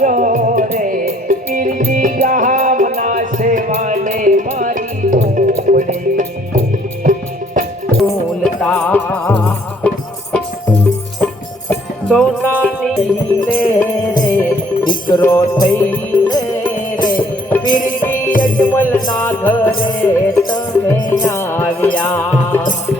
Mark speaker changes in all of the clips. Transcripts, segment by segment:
Speaker 1: આવજો રે કીર્તિ ગામના સેવાને મારી બોલતા, સોનાની રે, દીકરો થઈ રે. પીરતી અજમલના ઘરે તમે આવ્યા.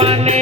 Speaker 1: i money.